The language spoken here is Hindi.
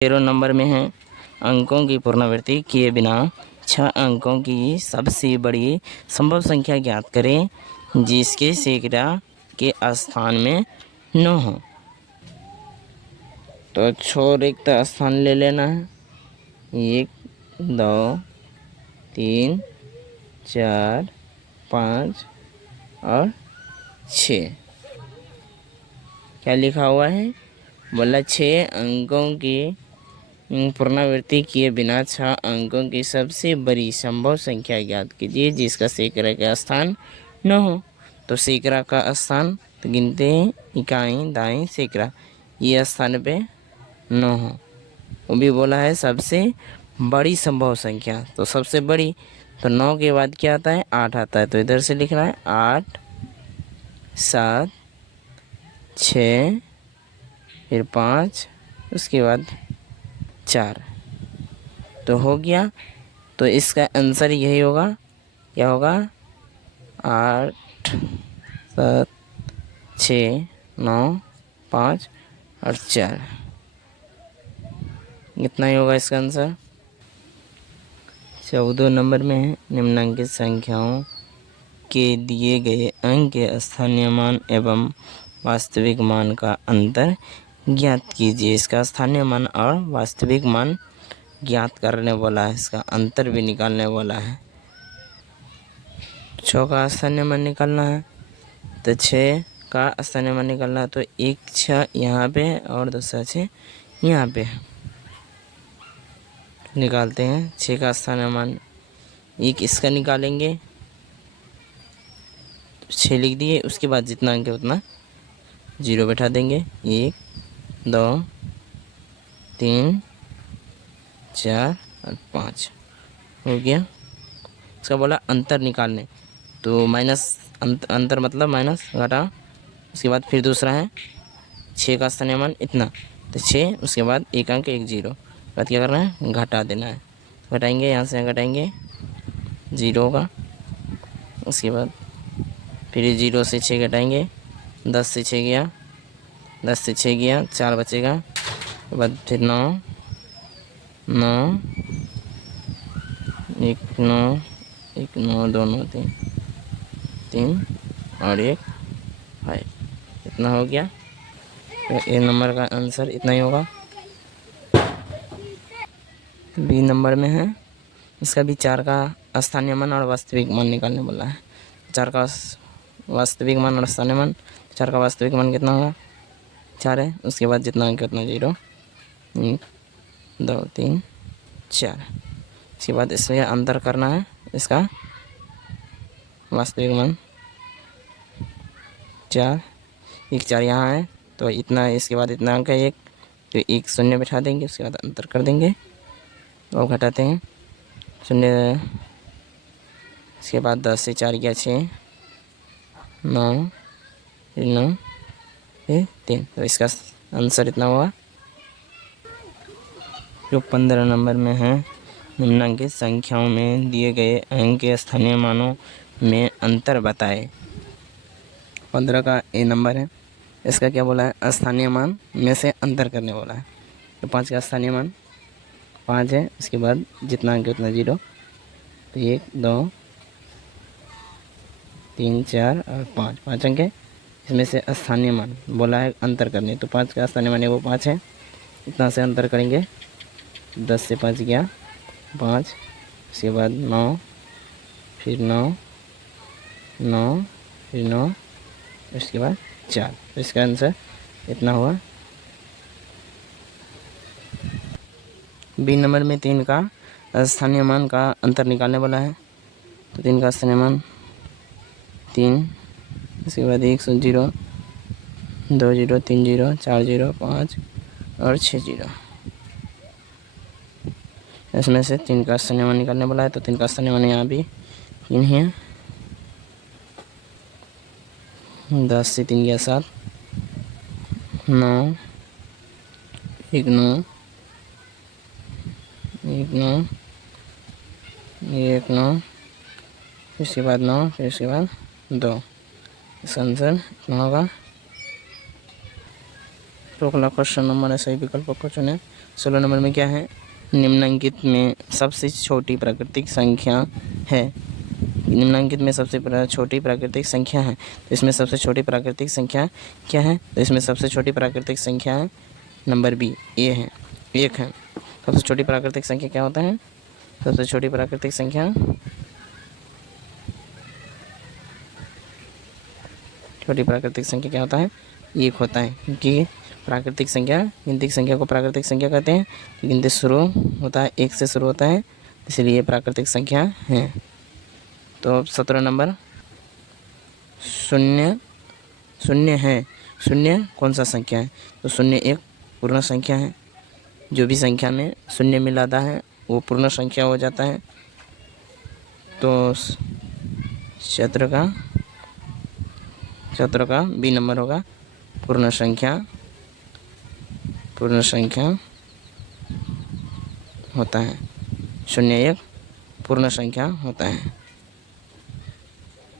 13 नंबर में है अंकों की पुनरावृत्ति किए बिना 6 अंकों की सबसे बड़ी संभव संख्या ज्ञात करें जिसके सैकड़ा के स्थान में 9 हो। तो 6 रिक्त स्थान ले लेना है। 1 2 3 4 5 और 6। क्या लिखा हुआ है? बोला 6 अंकों की पुनरावृत्ति किए बिना 6 अंकों की सबसे बड़ी संभव संख्या ज्ञात कीजिए जिसका सैकड़ा का स्थान 9 हो। तो सैकड़ा का स्थान तो गिनते हैं, इकाई दाई सैकड़ा, ये स्थान पे 9 हो। वो भी बोला है सबसे बड़ी संभव संख्या, तो सबसे बड़ी तो 9 के बाद क्या आता है? 8 आता है। तो इधर से लिखना है 8 7 6 फिर 5 उसके बाद 4। तो हो गया। तो इसका आंसर यही होगा। क्या होगा? 8 7 6 9 5 और 4, इतना ही होगा इसका आंसर। 14 नंबर में है निम्नांकित संख्याओं के दिए गए अंक के स्थानीय मान एवं वास्तविक मान का अंतर ज्ञात कीजिए। इसका स्थानीय मान और वास्तविक मान ज्ञात करने वाला है, इसका अंतर भी निकालने वाला है। 6 का स्थानीय मान निकालना है, तो 6 का स्थानीय मान निकालना है। तो एक 6 यहाँ पे और दूसरा 6 यहाँ पे निकालते हैं। 6 का स्थानीय मान एक इसका निकालेंगे, 6 लिख दिए, उसके बाद जितना अंक है उतना 0 बैठा देंगे। 1 2 3 4 और 5 हो गया। इसका बोला अंतर निकालने, तो माइनस अंतर मतलब माइनस घटा। उसके बाद फिर दूसरा है 6 का स्थानीय मान इतना, तो 6 उसके बाद एक अंक 1 0, बाद क्या करना है? घटा देना है। घटाएंगे, यहाँ से घटाएंगे 0 होगा। उसके बाद फिर 0 से 6 घटाएंगे, 10 से 6 गया, 10 से 6 गया, 4 बचेगा। उसके बाद फिर 9 9 1 9 1 9 2 9 3 3 और 1 5, इतना हो गया। तो ए नंबर का आंसर इतना ही होगा। बी नंबर में है, इसका भी 4 का स्थानीय मान और वास्तविक मान निकालने वाला है। 4 का वास्तविक मान और स्थानीय मान, 4 का वास्तविक मान कितना होगा? 4 है। उसके बाद जितना अंक उतना 0 1 2 3 4। इसके बाद इसमें अंतर करना है, इसका वास्तविक मान 4 1 4 यहाँ है, तो इतना, इसके बाद इतना अंक है 1, तो 1 शून्य बैठा देंगे। उसके बाद अंतर कर देंगे और घटाते हैं 0। इसके बाद 10 से 4 गया 6 9 फिर 9 फिर 3, तो इसका आंसर इतना हुआ। जो 15 नंबर में है निम्नांकित संख्याओं में दिए गए अंक के स्थानीय मानों में अंतर बताए। 15 का ए नंबर है, इसका क्या बोला है? स्थानीय मान में से अंतर करने वाला है। तो 5 का स्थानीय मान 5 है। उसके बाद जितना अंक उतना 0, तो 1 2 3 4 और 5, 5 अंक है। इसमें से स्थानीय मान बोला है अंतर करने, तो 5 का स्थानीय मान है वो 5 है। इतना से अंतर करेंगे, 10 से 5 गया 5, उसके बाद 9 फिर 9 9 फिर 9, उसके बाद 4। तो इसका आंसर इतना हुआ। बी नंबर में 3 का स्थानीय मान का अंतर निकालने वाला है। तो 3 का स्थानीय मान 3, इसके बाद 1 0 2 0 3 0 4 0 5 और 6 0। इसमें से 3 का स्थानीय मान निकालने वाला है। तो 3 का स्थानीय मान यहाँ भी 3 है। 10 से 3 गया 7 9 1 9 1 9 1 9, फिर इसके बाद 9, फिर इसके बाद 2। इसका आंसर इतना होगा। तो अगला क्वेश्चन नंबर है, सही विकल्प को चुनें। 16 नंबर में क्या है, निम्नलिखित में सबसे छोटी प्राकृतिक संख्या है। निम्नलिखित में सबसे छोटी प्राकृतिक संख्या है, तो इसमें सबसे छोटी प्राकृतिक संख्या क्या है, तो इसमें सबसे छोटी प्राकृतिक संख्या है नंबर बी, ए है, 1 है। सबसे छोटी प्राकृतिक संख्या क्या होता है, सबसे छोटी प्राकृतिक संख्या, छोटी प्राकृतिक संख्या क्या होता है, 1 होता है, क्योंकि प्राकृतिक संख्या, गिनती संख्या को प्राकृतिक संख्या कहते हैं। तो गिनती शुरू होता है 1 से शुरू होता है, इसलिए ये प्राकृतिक संख्या है। तो अब 17 नंबर, शून्य, शून्य है, शून्य कौन सा संख्या है, तो शून्य एक पूर्ण संख्या है। जो भी संख्या में शून्य मिलाता है वो पूर्ण संख्या हो जाता है। तो चतुर का बी नंबर होगा, पूर्ण संख्या होता है। 0 1 पूर्ण संख्या होता है।